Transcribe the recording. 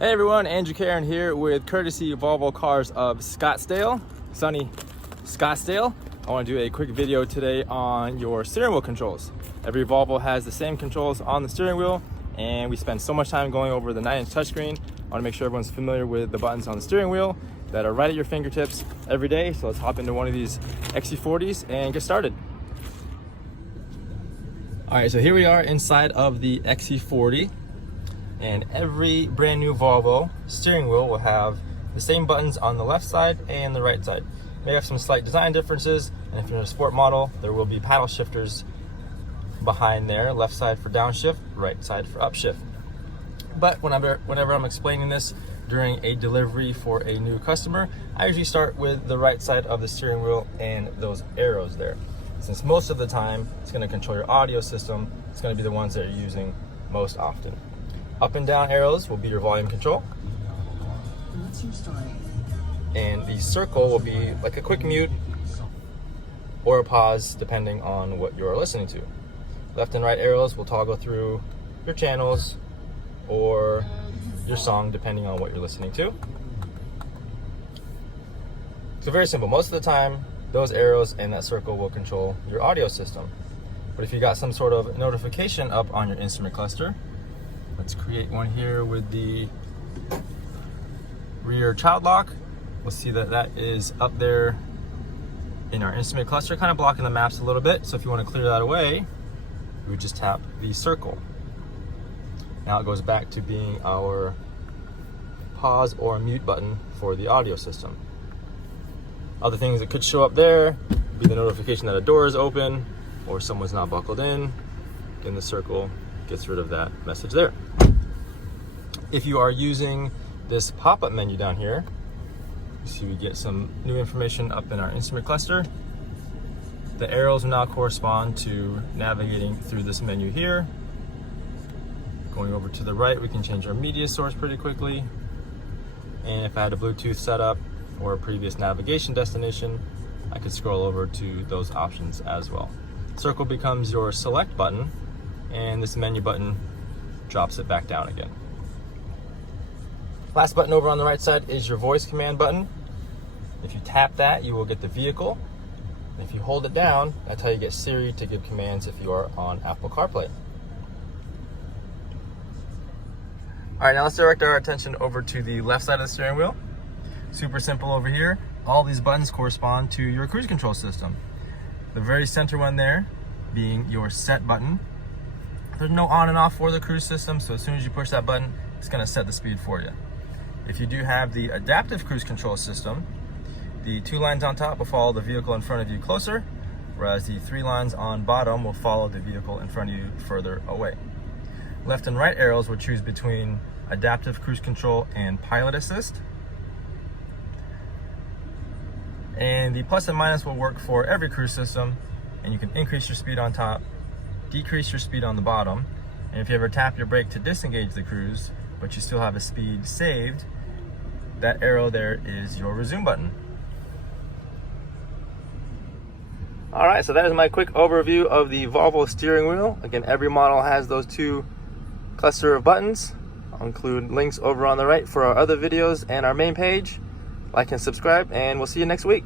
Hey everyone, Andrew Karen here with Courtesy Volvo Cars of Scottsdale, sunny Scottsdale. I want to do a quick video today on your steering wheel controls. Every Volvo has the same controls on the steering wheel, and we spend so much time going over the 9-inch touchscreen. I want to make sure everyone's familiar with the buttons on the steering wheel that are right at your fingertips every day. So let's hop into one of these XC40s and get started. All right, so here we are inside of the XC40. And every brand new Volvo steering wheel will have the same buttons on the left side and the right side. May have some slight design differences, and if you're in a sport model, there will be paddle shifters behind there, left side for downshift, right side for upshift. But whenever I'm explaining this during a delivery for a new customer, I usually start with the right side of the steering wheel and those arrows there. Since most of the time it's going to control your audio system, it's going to be the ones that you're using most often. Up and down arrows will be your volume control. What's your story? And the circle will be like a quick mute or a pause depending on what you're listening to. Left and right arrows will toggle through your channels or your song depending on what you're listening to. So very simple. Most of the time, those arrows and that circle will control your audio system. But if you got some sort of notification up on your instrument cluster, let's create one here with the rear child lock. We'll see that that is up there in our instrument cluster, kind of blocking the maps a little bit. So if you want to clear that away, we would just tap the circle. Now it goes back to being our pause or mute button for the audio system. Other things that could show up there would be the notification that a door is open or someone's not buckled in. Then the circle gets rid of that message there. If you are using this pop-up menu down here, you see we get some new information up in our instrument cluster. The arrows will now correspond to navigating through this menu here. Going over to the right, we can change our media source pretty quickly. And if I had a Bluetooth setup or a previous navigation destination, I could scroll over to those options as well. Circle becomes your select button, and this menu button drops it back down again. Last button over on the right side is your voice command button. If you tap that, you will get the vehicle. And if you hold it down, that's how you get Siri to give commands if you are on Apple CarPlay. All right, now let's direct our attention over to the left side of the steering wheel. Super simple over here. All these buttons correspond to your cruise control system. The very center one there being your set button. There's no on and off for the cruise system, so as soon as you push that button, it's going to set the speed for you. If you do have the adaptive cruise control system, the 2 lines on top will follow the vehicle in front of you closer, whereas the 3 lines on bottom will follow the vehicle in front of you further away. Left and right arrows will choose between adaptive cruise control and pilot assist. And the plus and minus will work for every cruise system, and you can increase your speed on top, decrease your speed on the bottom, and if you ever tap your brake to disengage the cruise, but you still have a speed saved, that arrow there is your resume button. All right, so that is my quick overview of the Volvo steering wheel. Again, every model has those 2 cluster of buttons. I'll include links over on the right for our other videos and our main page. Like and subscribe, and we'll see you next week.